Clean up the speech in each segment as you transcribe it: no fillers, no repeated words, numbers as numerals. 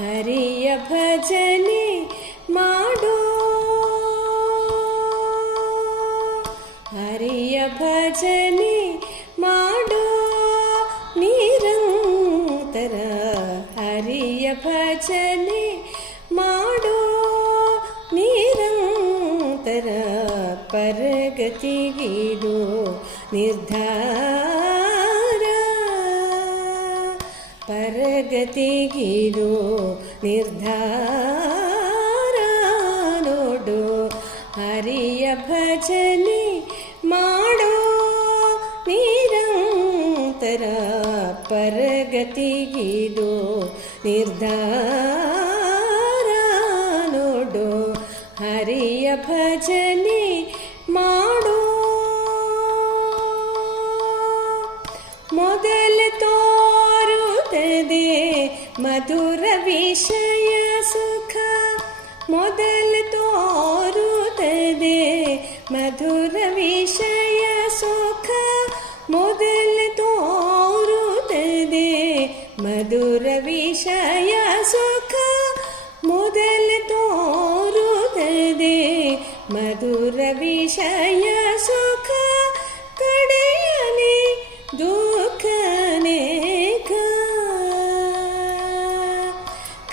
ಹರಿಯ ಭಜನೆ ಮಾಡೋ, ಹರಿಯ ಭಜನೆ ಮಾಡೋ ನಿರಂತರ, ಹರಿಯ ಭಜನೆ ಮಾಡೋ ನಿರಂತರ, ಪರಗತಿಗಿದು ನಿರ್ಧಾರ, ಪರಗತಿಗಿದು ನಿರ್ಧಾರ ನೋಡು, ಹರಿಯ ಭಜನೆ ಮಾಡೋ ನಿರಂತರ, ಪರಗತಿಗಿದು ನಿರ್ಧಾರ ನೋಡು, ಹರಿಯ ಭಜನೆ ಮಾಡೋ. ಮೊದಲು ತೋರುತ್ತದೆ ಮಧುರ ವಿಷಯ ಸುಖ, ಮೊದಲು ತೋರುತ್ತದೆ ಮಧುರ ವಿಷಯ ಸುಖ, ಮೊದಲು ತೋರುತ್ತದೆ ಮಧುರ ವಿಷಯ ಸುಖ, ಮೊದಲು ತೋರುತ್ತದೆ ಮಧುರ ವಿಷಯ ಸುಖ, ಕಡೆಯಲಿ ದುಃಖನೇಕ,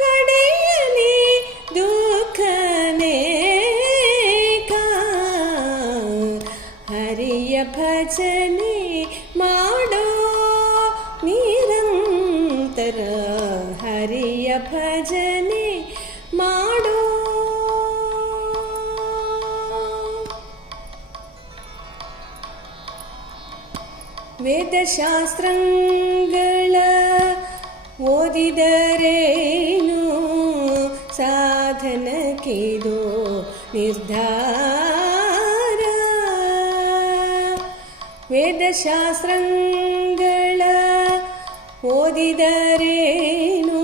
ಕಡೆಯಲಿ ದುಃಖನೇಕ, ಹರಿಯ ಭಜನೆ ಮಾಡೋ ನಿರಂತರ, ಹರಿಯ ಭಜನೆ ಮಾಡೋ. ವೇದಶಾಸ್ತ್ರಗಳ ಓದಿದರೇನು ಸಾಧನಕ್ಕಿದು ನಿರ್ಧಾರ, ವೇದಶಾಸ್ತ್ರಗಳ ಓದಿದರೇನು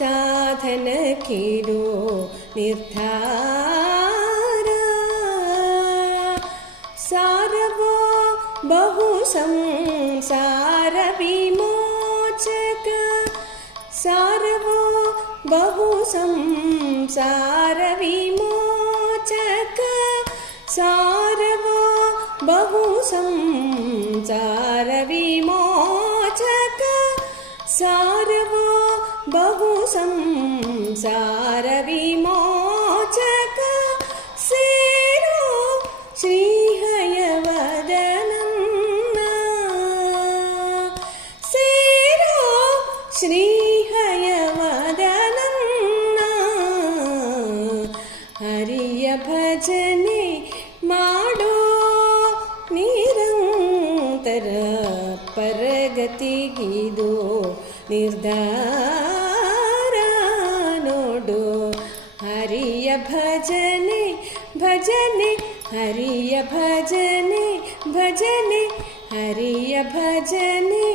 ಸಾಧನಕ್ಕಿದು ನಿರ್ಧಾರ, ಸಾರವೋ ಬಹು ಸಂಸಾರ ವಿಮೋಚಕ, ಸಾರವೋ ಬಹು ಸಂಸಾರ ವಿಮೋಚಕ, ಸಾರವೋ ಬಹು ಸಂಸಾರ ವಿಮೋಚಕ, ಸಾರವೋ ಬಹು ಸಂಸಾರ ವಿಮೋಚಕ, ಸೇರೋ ಶ್ರೀಹಯವದನನ್ನ, ಸೇರೋ ಶ್ರೀಹಯವದನನ್ನ, ಹರಿಯ ಭಜನೆ ಮಾಡೋ ನಿರಂತರ, ಪರಗತಿಗಿದು ನಿರ್ಧಾರ ನೋಡು, ಹರಿಯ ಭಜನೆ ಭಜನೆ, ಹರಿಯ ಭಜನೆ ಭಜನೆ, ಹರಿಯ ಭಜನೆ